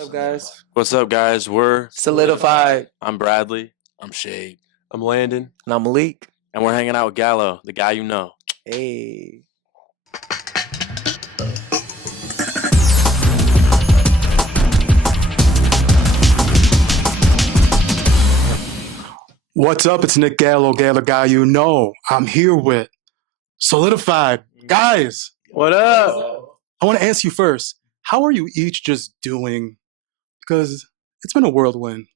up, guys? What's up, guys? We're Solidified. I'm Bradley. I'm Shade. I'm Landon. And I'm Malik. And we're hanging out with Gallo, the guy you know. Hey. What's up? It's Nick Gallo, guy you know. I'm here with Solidified. Guys, What up? I want to ask you first, how are you each just doing? Because it's been a whirlwind.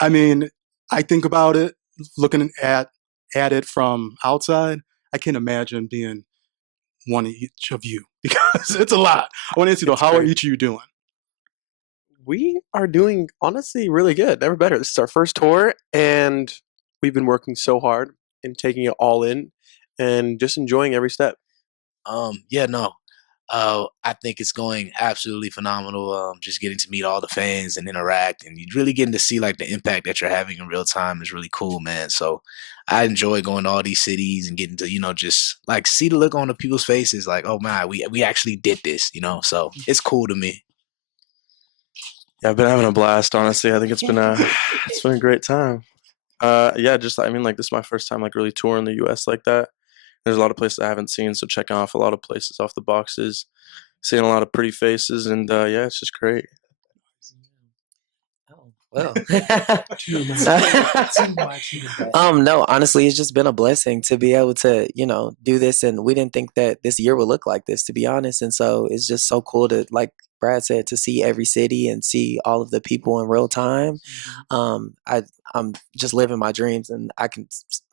I mean, I think about it, looking at it from outside, I can't imagine being one of each of you because it's a lot. I want to ask you though, how are each of you doing? We are doing, honestly, really good. Never better. This is our first tour, and we've been working so hard and taking it all in and just enjoying every step. I think it's going absolutely phenomenal. Just getting to meet all the fans and interact, and you really getting to see like the impact that you're having in real time is really cool, man. So I enjoy going to all these cities and getting to, just like see the look on the people's faces, like, oh man, we actually did this, So it's cool to me. Yeah, I've been having a blast, honestly. I think it's been a great time. This is my first time really touring the US like that. There's a lot of places I haven't seen, so checking off a lot of places off the boxes, seeing a lot of pretty faces, and it's just great. Oh, well. No, honestly, it's just been a blessing to be able to, do this, and we didn't think that this year would look like this, to be honest, and so it's just so cool to, like Brad said, to see every city and see all of the people in real time. I'm just living my dreams, and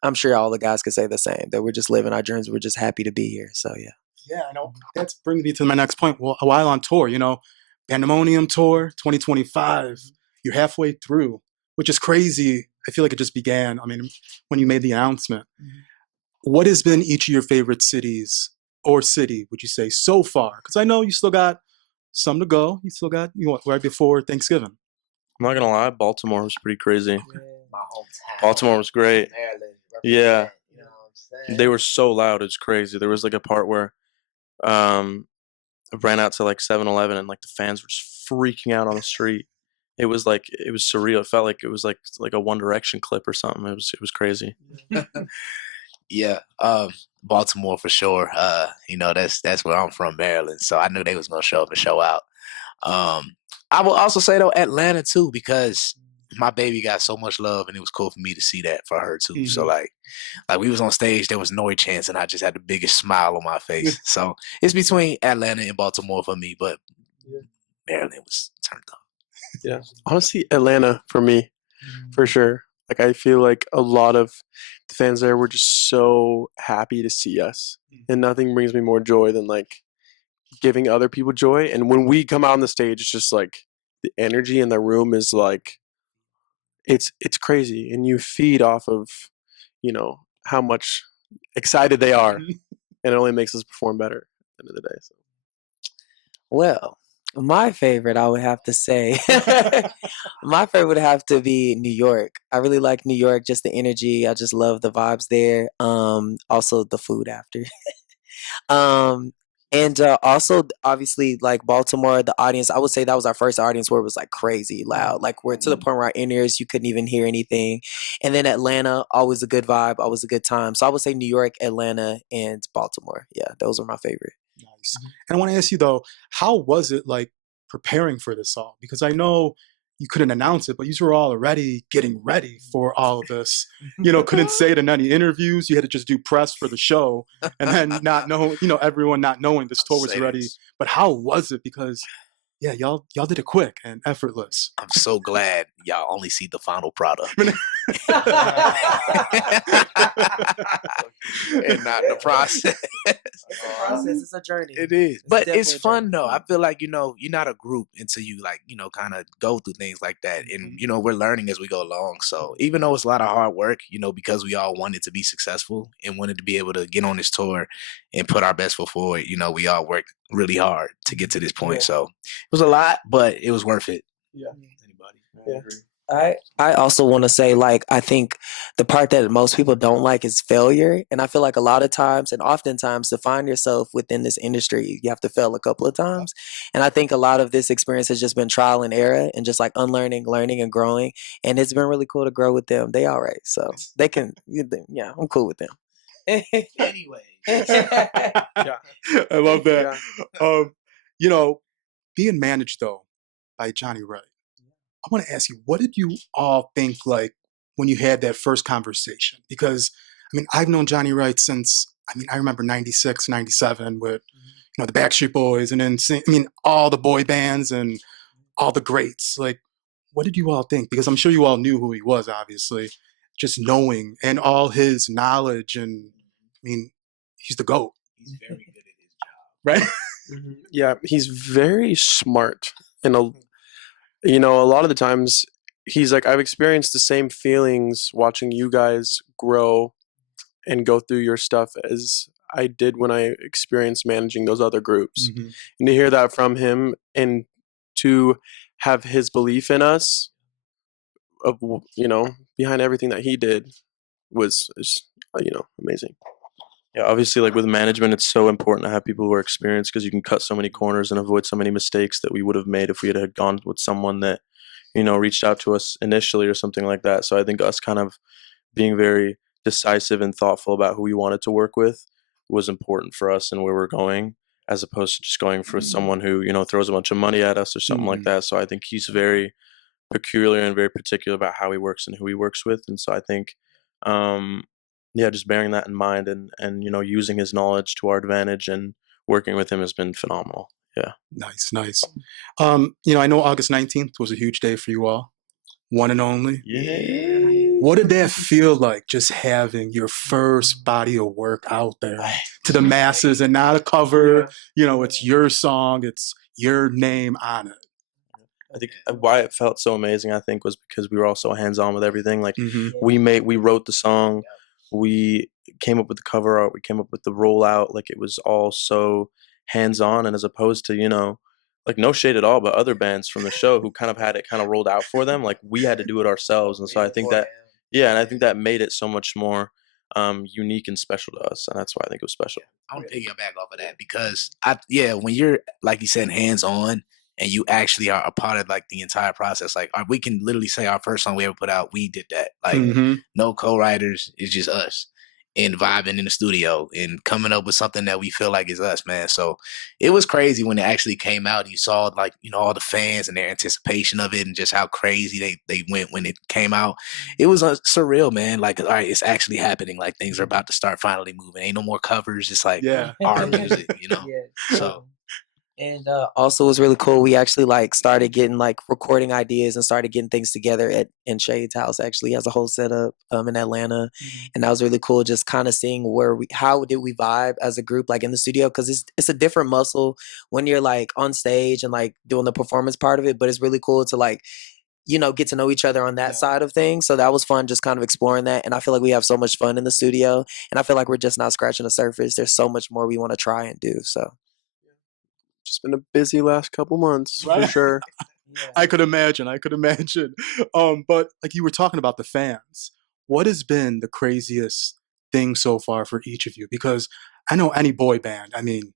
I'm sure all the guys could say the same, that we're just living our dreams. We're just happy to be here. So, yeah. Yeah, I know. That brings me to my next point. Well, while on tour, Bandemonium Tour 2025, you're halfway through, which is crazy. I feel like it just began. I mean, when you made the announcement. What has been each of your favorite cities or city, would you say, so far? Because I know you still got some to go. You still got, right before Thanksgiving. I'm not going to lie, Baltimore was pretty crazy. My hometown. Baltimore was great. Maryland, yeah. You know what I'm saying? They were so loud. It's crazy. There was a part where I ran out to 7-Eleven and the fans were just freaking out on the street. It was surreal. It felt like it was like a One Direction clip or something. It was crazy. Yeah, Baltimore for sure. That's where I'm from, Maryland. So I knew they was gonna show up and show out. I will also say though Atlanta too, because my baby got so much love, and it was cool for me to see that for her too. So like we was on stage, there was no chance, and I just had the biggest smile on my face. So it's between Atlanta and Baltimore for me, but Maryland was turned up. Yeah, honestly, Atlanta for me, for sure. I feel like a lot of the fans there were just so happy to see us, and nothing brings me more joy than giving other people joy. And when we come out on the stage, it's just the energy in the room is it's crazy, and you feed off of how much excited they are, and it only makes us perform better at the end of the day. So. Well, my favorite, I would have to say, my favorite would have to be New York. I really like New York, just the energy. I just love the vibes there. Also the food after. And also, obviously, Baltimore, the audience, I would say that was our first audience where it was crazy loud. We're to the point where our in-ears, you couldn't even hear anything. And then Atlanta, always a good vibe, always a good time. So I would say New York, Atlanta, and Baltimore. Yeah, those are my favorite. Nice. And I want to ask you though, how was it preparing for this all? Because I know you couldn't announce it, but you were all already getting ready for all of this. Couldn't say it in any interviews. You had to just do press for the show, and then not know, everyone not knowing this tour was ready. But how was it? Because y'all did it quick and effortless. I'm so glad y'all only see the final product. And not the process. It's a process. It's a journey. It is, but it's fun though. I feel like you're not a group until you kind of go through things like that, and we're learning as we go along. So even though it's a lot of hard work, because we all wanted to be successful and wanted to be able to get on this tour and put our best foot forward, we all worked really hard to get to this point. So it was a lot, but it was worth it. Yeah. Anybody? Yeah. I also want to say, like, I think the part that most people don't like is failure. And I feel like a lot of times and oftentimes to find yourself within this industry, you have to fail a couple of times. And I think a lot of this experience has just been trial and error and just like unlearning, learning, and growing. And it's been really cool to grow with them. They all right. So they can, yeah, I'm cool with them. Anyway. Yeah. I love that. Yeah. You know, being managed though by Johnny Wright, I want to ask you, what did you all think like when you had that first conversation? Because I mean, I've known Johnny Wright since I remember 96, 97 with the Backstreet Boys and then I mean all the boy bands and all the greats. Like, what did you all think? Because I'm sure you all knew who he was, obviously, just knowing and all his knowledge and I mean, he's the GOAT. He's very good at his job. Right? Yeah, he's very smart, and a lot of the times he's like, I've experienced the same feelings watching you guys grow and go through your stuff as I did when I experienced managing those other groups. Mhm. And to hear that from him and to have his belief in us of behind everything that he did was amazing. Yeah, obviously, like with management, it's so important to have people who are experienced because you can cut so many corners and avoid so many mistakes that we would have made if we had gone with someone that, reached out to us initially or something like that. So I think us kind of being very decisive and thoughtful about who we wanted to work with was important for us and where we're going, as opposed to just going for someone who, throws a bunch of money at us or something like Mhm. that. So I think he's very peculiar and very particular about how he works and who he works with. And so I think, um, yeah, just bearing that in mind and using his knowledge to our advantage and working with him has been phenomenal. Yeah. Nice, nice. I know August 19th was a huge day for you all. One and only. Yeah. What did that feel like, just having your first body of work out there to the masses and not a cover? It's your song, it's your name on it. I think why it felt so amazing, I think, was because we were all so hands on with everything. Like Hmm. we wrote the song, we came up with the cover art, we came up with the rollout. Like it was all so hands on, and as opposed to like no shade at all, but other bands from the show who kind of had it kind of rolled out for them, like we had to do it ourselves. And so I think that and I think that made it so much more unique and special to us, and that's why I think it was special. I want to piggyback off of that because when you're like you said, hands on, and you actually are a part of like the entire process. Like we can literally say our first song we ever put out, we did that. Like Hmm. no co-writers, it's just us and vibing in the studio and coming up with something that we feel like is us, man. So it was crazy when it actually came out. You saw like all the fans and their anticipation of it and just how crazy they went when it came out. It was surreal, man. Like, all right, it's actually happening. Like things are about to start finally moving. Ain't no more covers. It's like Yeah. our music, Yeah. So And also, it was really cool. We actually like started getting like recording ideas and started getting things together in Shade's house. Actually, he has a whole setup in Atlanta, and that was really cool. Just kind of seeing how did we vibe as a group, like in the studio, because it's a different muscle when you're like on stage and like doing the performance part of it. But it's really cool to like get to know each other on that side of things. So that was fun, just kind of exploring that. And I feel like we have so much fun in the studio, and I feel like we're just not scratching the surface. There's so much more we want to try and do. So. Just been a busy last couple months for Right? sure. I could imagine. I could imagine. But like you were talking about the fans, what has been the craziest thing so far for each of you? Because I know any boy band, I mean,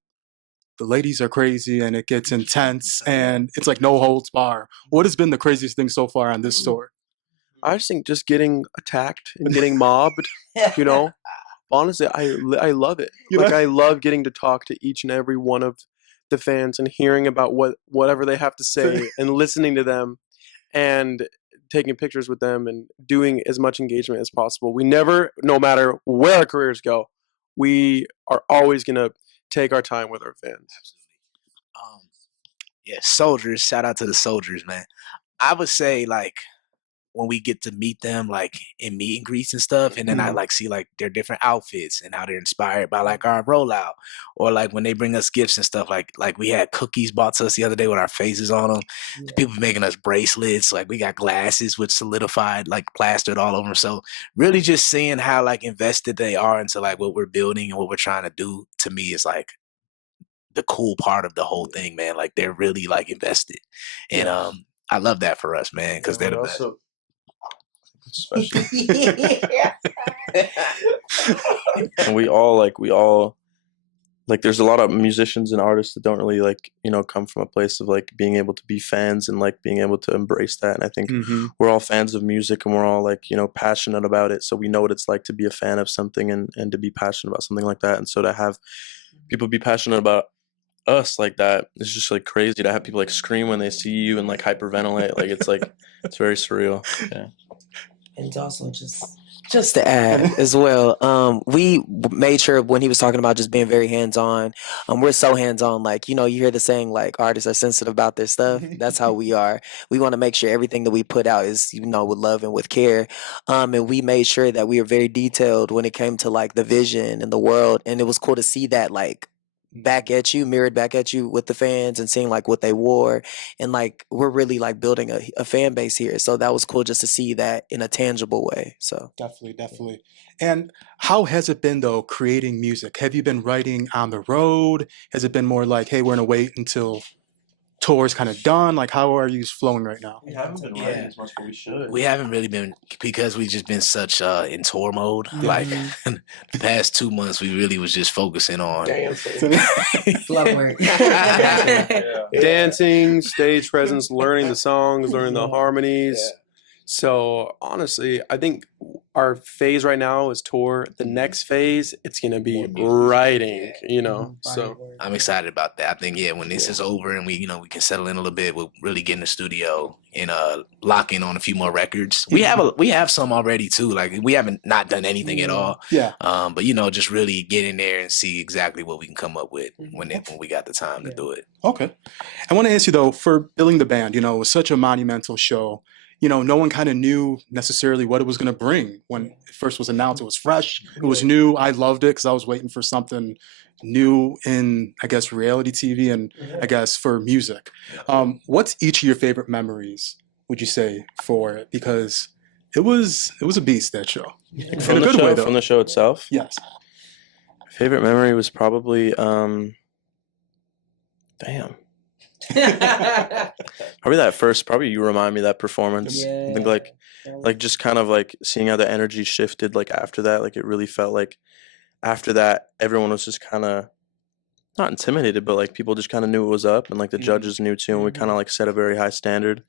the ladies are crazy and it gets intense and it's like no holds bar. What has been the craziest thing so far on this tour? I just think just getting attacked and getting mobbed, you know, honestly, I love it. You Like know? I love getting to talk to each and every one of the fans and hearing about whatever they have to say and listening to them and taking pictures with them and doing as much engagement as possible. We never, no matter where our careers go, we are always gonna take our time with our fans. um, yeah, soldiers. Shout out to the soldiers, man. I would say like when we get to meet them like in meet and greets and stuff, and then I Mhm. like see like their different outfits and how they're inspired by like our rollout, or like when they bring us gifts and stuff. Like we had cookies bought to us the other day with our faces on them. Yeah. People making us bracelets. Like we got glasses with solidified like plastered all over them. So really just seeing how like invested they are into like what we're building and what we're trying to do to me is like the cool part of the whole thing, man. Like they're really like invested, and I love that for us, man, because Yeah, they're but the best. also especially. And we all like there's a lot of musicians and artists that don't really like, you know, come from a place of like being able to be fans and like being able to embrace that. And I think we're all fans of music and we're all like, you know, passionate about it. So we know what it's like to be a fan of something and to be passionate about something like that. And so to have people be passionate about us like that, it's just like crazy to have people like scream when they see you and like hyperventilate. Like it's very surreal. Yeah. And also just to add as well, we made sure when he was talking about just being very hands-on, we're so hands-on, like, you know, you hear the saying like artists are sensitive about their stuff. That's how we are. We want to make sure everything that we put out is, you know, with love and with care. And we made sure that we were very detailed when it came to like the vision and the world. And it was cool to see that like mirrored back at you with the fans and seeing like what they wore. And like we're really like building a fan base here. So that was cool just to see that in a tangible way. So Definitely. And how has it been though, creating music? Have you been writing on the road? Has it been more like, hey, we're gonna wait until tour's kind of done? Like, how are you flowing right now? We haven't been writing as much, but we should. We haven't really been, because we've just been such in tour mode. Like the past 2 months, we really was just focusing on dancing, stage presence, learning the songs, learning the harmonies. So honestly, I think our phase right now is tour. The next phase, it's gonna be writing, you know. So I'm excited about that. I think when this is over and we can settle in a little bit, we'll really get in the studio and lock in on a few more records. We have some already too. Like we haven't not done anything at all. Yeah. But just really get in there and see exactly what we can come up with when we got the time to do it. Okay. I want to ask you though, for building the band, it was such a monumental show. No one kind of knew necessarily what it was going to bring when it first was announced. It was fresh. It was new. I loved it because I was waiting for something new in, I guess, reality TV and I guess for music. What's each of your favorite memories, would you say, for it? Because it was a beast, that show. From the show, from the show itself? Yes. My favorite memory was probably probably that first, probably you remind me of that performance. I think like just kind of like seeing how the energy shifted like after that, like it really felt like after that everyone was just kind of not intimidated, but like people just kind of knew what was up, and like the judges knew too, and we kind of like set a very high standard.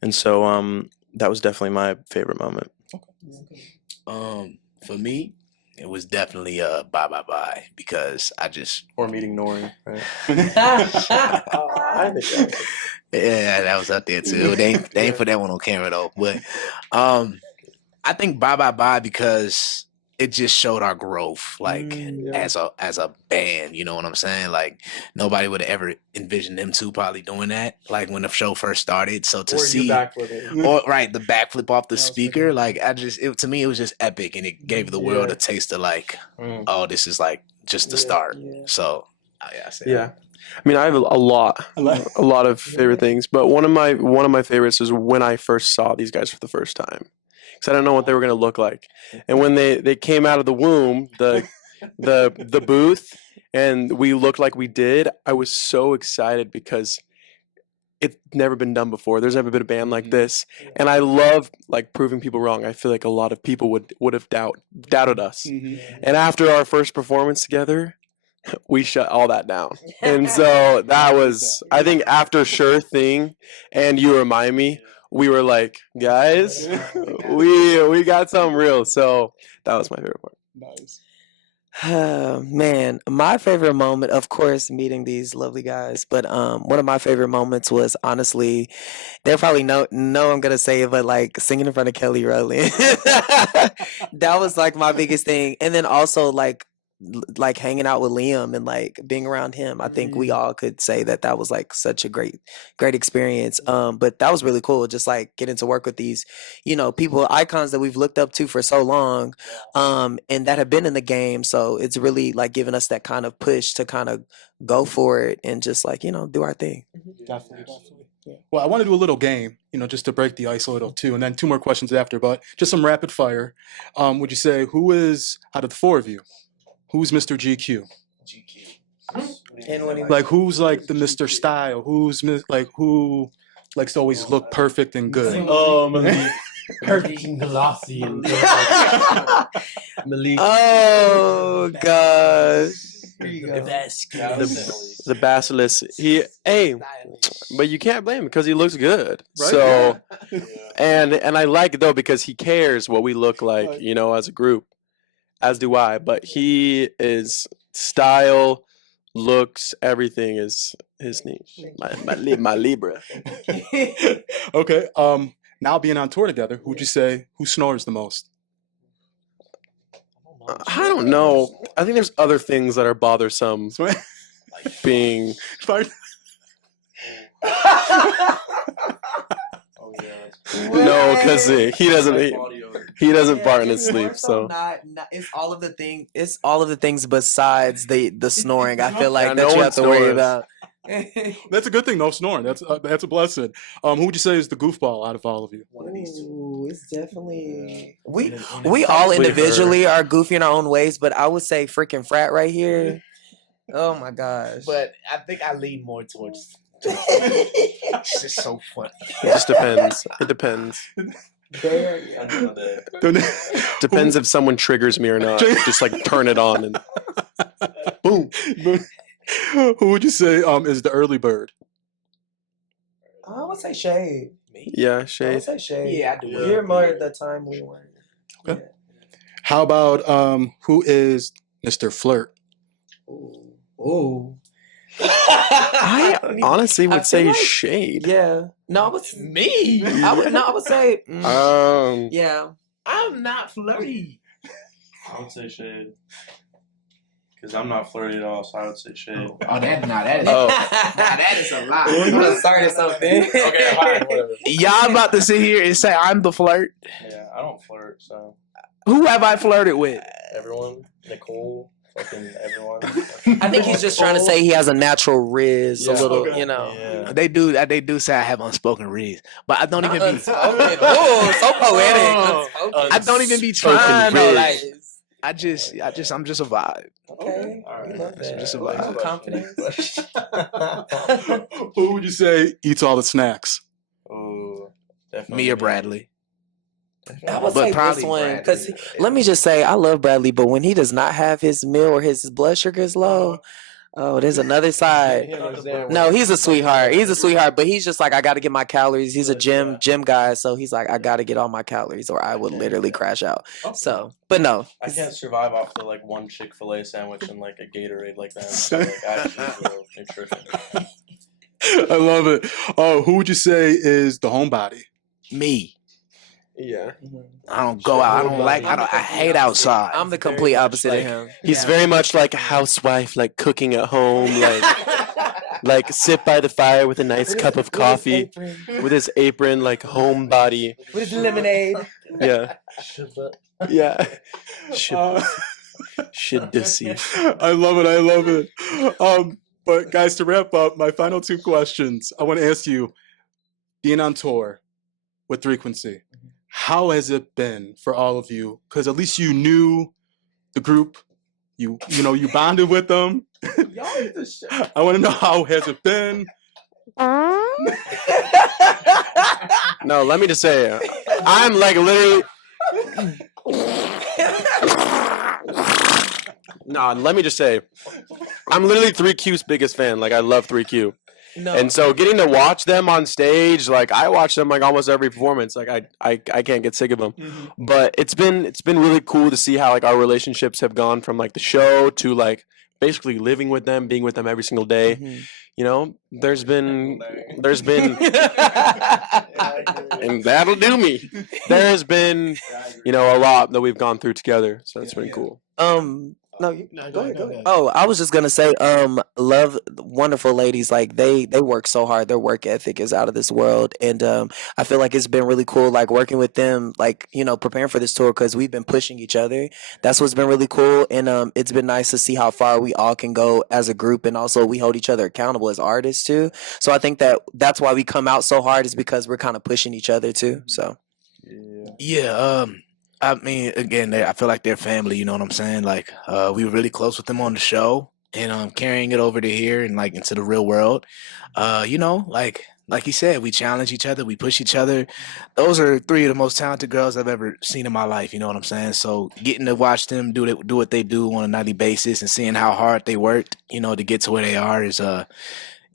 And so that was definitely my favorite moment. For me, it was definitely Bye Bye Bye, because or meeting Nori, right? I think that was up there too. They ain't put that one on camera though. But I think Bye Bye Bye because it just showed our growth, like as a band. You know what I'm saying? Like nobody would have ever envisioned them two probably doing that, like when the show first started. So to see, the backflip off the speaker, like to me it was just epic, and it gave the world a taste of like, oh, this is like just the start. So I mean, I have a lot of favorite things, but one of my favorites is when I first saw these guys for the first time, because I don't know what they were going to look like, and when they came out of the womb, the booth, and we looked like we did, I was so excited because it's never been done before. There's never been a band like this, and I love like proving people wrong. I feel like a lot of people would have doubted us, and after our first performance together, we shut all that down. And so that was, I think, after Sure Thing and You Remind Me, we were like, guys, we got something real. So that was my favorite part. Nice. Man, my favorite moment, of course, meeting these lovely guys. But one of my favorite moments was honestly, they'll probably know I'm gonna say it, but like singing in front of Kelly Rowland. That was like my biggest thing. And then also like hanging out with Liam and like being around him. I think we all could say that was like such a great experience. But that was really cool, just like getting to work with these, people, icons that we've looked up to for so long, and that have been in the game. So it's really like giving us that kind of push to kind of go for it and just like, do our thing. Definitely. Yeah. Well, I want to do a little game, just to break the ice a little too, and then 2 more questions after, but just some rapid fire. Would you say who is, out of the 4 of you, who's Mr. GQ? And like who's like the Mr. Style? Who likes to always look perfect and good? Eating glossy and Malik. Oh gosh. Here you go. The basilisk. But you can't blame him because he looks good. Right? So, Yeah. and I like it though because he cares what we look like, Right. you know, as a group. As do I. But he is style, looks, everything is his niche. My Libra. Okay. Now being on tour together, who'd you say who snores the most? I don't know. I think there's other things that are bothersome. Being Oh yeah. no, because he doesn't fart in his sleep. So not, it's all of the thing. It's all of the things besides the snoring. I feel like Yeah, that no you one have to worry snores. about. That's a good thing. No snoring. That's a blessing. Who would you say is the goofball out of all of you? Ooh, it's definitely we We all Probably individually are goofy in our own ways, but I would say freaking frat right here. Oh my gosh! But I think I lean more towards. It's just so funny. it just depends. It depends. Depends if someone triggers me or not. Just like turn it on and boom. Who would you say is the early bird? I would say shade. Yeah, I shade. would say shade. Yeah, I do. You're more the timely one. Okay. How about who is Mr. Flirt? Ooh. I honestly I would say feel like- shade. Yeah. No, I would. Me? I would say. Yeah. I'm not flirty. I would say shade. Because I'm not flirty at all, so I would say shade. Oh, that is. Oh. That is a lie. We're gonna start something. Okay, fine, whatever. Y'all about to sit here and say I'm the flirt? Yeah, I don't flirt, so Who have I flirted with? everyone, Nicole, fucking everyone. I think he's just trying to say he has a natural riz, a Yeah. little, Okay. you know. Yeah. They do say I have unspoken reads, but I don't even be. Unspoken. Oh, so poetic. Unspoken. I don't even be Unspoken trying though. Like riz. I'm just a vibe. Okay. All right. We love that. Just a Like, vibe. confidence. Who would you say eats all the snacks? Oh, definitely. Me or Bradley? I would But say this probably one because Bradley. let me just say I love Bradley, but when he does not have his meal or his blood sugar is low, oh, there's another side. No, he's a sweetheart. He's a sweetheart, but he's just like I got to get my calories. He's a gym guy, so he's like I got to get all my calories, or I would literally crash out. So, but no, I can't survive off the like one Chick-fil-A sandwich and like a Gatorade like that. So, like, actually real nutrition. I love it. Oh, who would you say is the homebody? Me. Yeah. I don't go out. I hate outside. I'm the complete opposite of him. He's very much like a housewife, like cooking at home, like sit by the fire with a nice cup of coffee, with his apron, like homebody. With his lemonade. Yeah. Yeah. Should deceive. I love it. I love it. But guys, to wrap up, my final two questions. I want to ask you, being on tour with Frequency, how has it been for all of you? Because at least you knew the group, you bonded with them. I want to know how has it been. No, let me just say, I'm like literally. No, let me just say, I'm literally 3Q's biggest fan. Like, I love 3Q. No. And so getting to watch them on stage, like I watch them like almost every performance. Like I can't get sick of them. But it's been really cool to see how like our relationships have gone from like the show to like basically living with them, being with them every single day. You know, there's been and that'll do me. There has been, you know, a lot that we've gone through together. So it's been cool. No, go ahead. Oh, I was just gonna say, love wonderful ladies. Like they work so hard. Their work ethic is out of this world, and I feel like it's been really cool, like working with them, like preparing for this tour because we've been pushing each other. That's what's been really cool, and it's been nice to see how far we all can go as a group, and also we hold each other accountable as artists too. So I think that's why we come out so hard is because we're kind of pushing each other too. So Yeah. I mean, again, I feel like they're family. You know what I'm saying? Like, we were really close with them on the show, and carrying it over to here and like into the real world. Like like he said, we challenge each other, we push each other. Those are three of the most talented girls I've ever seen in my life. You know what I'm saying? So getting to watch them do what they do on a nightly basis and seeing how hard they worked, to get to where they are is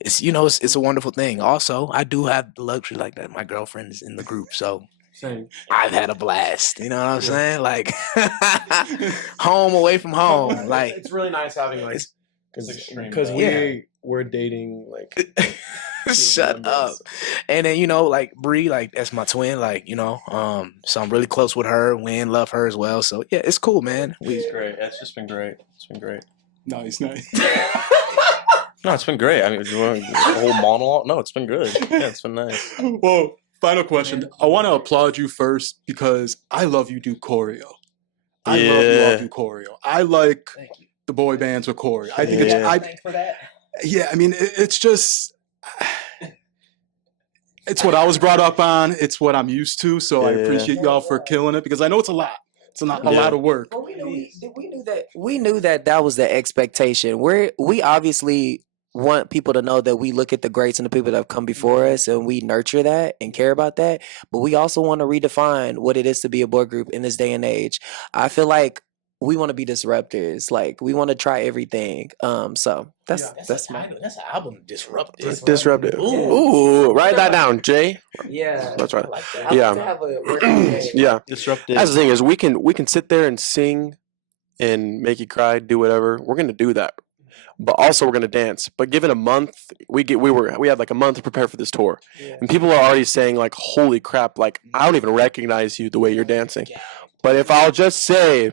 it's a wonderful thing. Also, I do have the luxury like that. My girlfriend is in the group, so Same. I've had a blast. You know what I'm saying? Like home away from home. Like it's really nice having like because Yeah. we're dating like shut up. And then like Bree, like that's my twin. Like so I'm really close with her. Wynn love her as well. So yeah, it's cool, man. It's great. It's just been great. It's been great. Nice. No, it's been great. I mean, do you want a whole monologue? No, it's been good. Yeah, it's been nice. Well, final question. I want to applaud you first because I love you do choreo. I love you all do choreo. I like the boy bands with choreo. I think Thanks for that. yeah, I mean, it's just, it's what I was brought up on. It's what I'm used to. So I appreciate y'all for killing it because I know it's a lot. It's a lot of work. But we knew that was the expectation. We obviously want people to know that we look at the greats and the people that have come before us and we nurture that and care about that. But we also want to redefine what it is to be a boy group in this day and age. I feel like we want to be disruptors. Like we want to try everything. So that's my That's an album, Disruptive. disruptive. Ooh, write that down, Jay. yeah. That's right. like I Yeah. like to have a working day. Yeah. Disruptive. That's the thing is we can sit there and sing and make you cry, do whatever. We're gonna do that. But also we're gonna dance. But given a month, we had like a month to prepare for this tour. And people are already saying like, holy crap, like I don't even recognize you the way you're dancing. But if I'll just say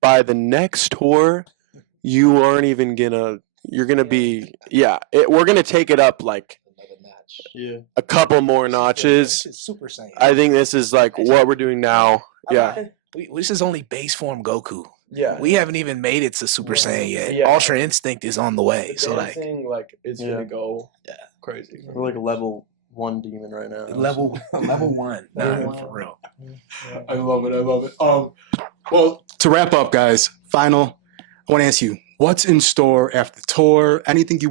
by the next tour, you aren't even you're gonna be we're gonna take it up like a couple more notches. Super Saiyan. I think this is like what we're doing now. Yeah. This is only base form Goku. Yeah. We haven't even made it to Super Saiyan yet. Yeah. Ultra Instinct is on the way. So like it's gonna go Yeah. crazy. We're like a level 1 demon right now. level 1. Nah, for real. I love it. Well, to wrap up, guys, I want to ask you, what's in store after the tour? Anything you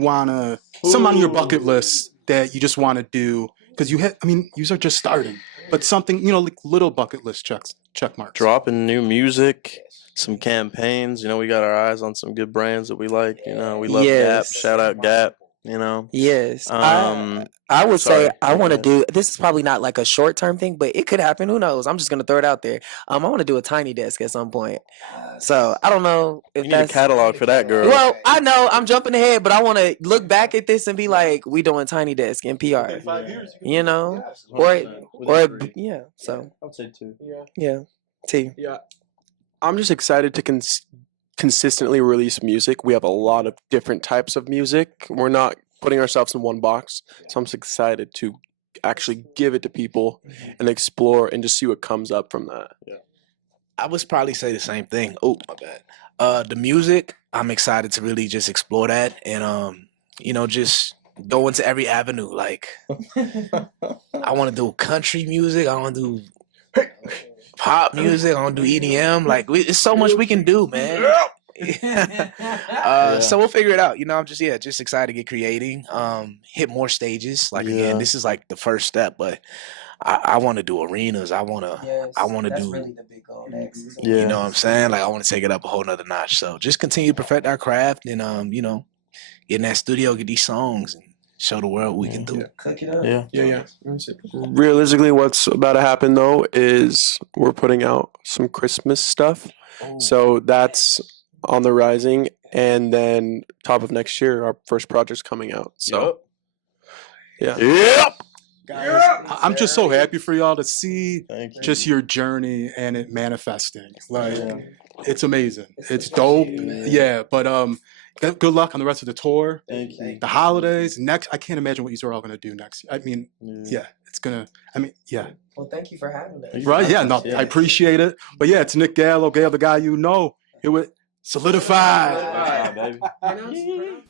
some on your bucket list that you just want to do? Because you are just starting, but something, like little bucket list check marks. Dropping new music, some campaigns. We got our eyes on some good brands that we like. We love Yes. Gap. Shout out Gap. Yes. I would sorry. say I want to Go do this is probably not like a short term thing, but it could happen. Who knows? I'm just gonna throw it out there. I want to do a tiny desk at some point. So I don't know if You need a that's catalog for that, girl. well, I know I'm jumping ahead, but I want to look back at this and be like, we doing tiny desk in PR, you know, or yeah. So I would say 2. yeah, T. Yeah. I'm just excited to consistently release music. We have a lot of different types of music. We're not putting ourselves in one box. So I'm just excited to actually give it to people and explore and just see what comes up from that. Yeah. I would probably say the same thing. Oh, my bad. The music, I'm excited to really just explore that and just go into every avenue. Like I want to do country music. I want to do pop music. I want to do EDM. Like it's so much we can do, man. So we'll figure it out. I'm just excited to get creating. Hit more stages. Like again, this is like the first step, but I want to do arenas. I want to do. Really the big goal next. Yeah. You know what I'm saying? Like I want to take it up a whole nother notch. So just continue to perfect our craft and get in that studio, get these songs and show the world what we can do. Cook it up. Yeah. Realistically, what's about to happen though is we're putting out some Christmas stuff. So that's on the rising. And then top of next year, our first project's coming out. So Yep. Guys, I'm just so happy for y'all to see Thank you. just your journey and it manifesting. Like it's amazing. It's dope. Yeah, but good luck on the rest of the tour. Thank you. The holidays next. I can't imagine what you are all gonna do next. I mean, it's gonna. Well, thank you for having us. Right? Yeah, no, I appreciate it. But yeah, it's Nick Gallo, the guy you know. It was solidified. Baby.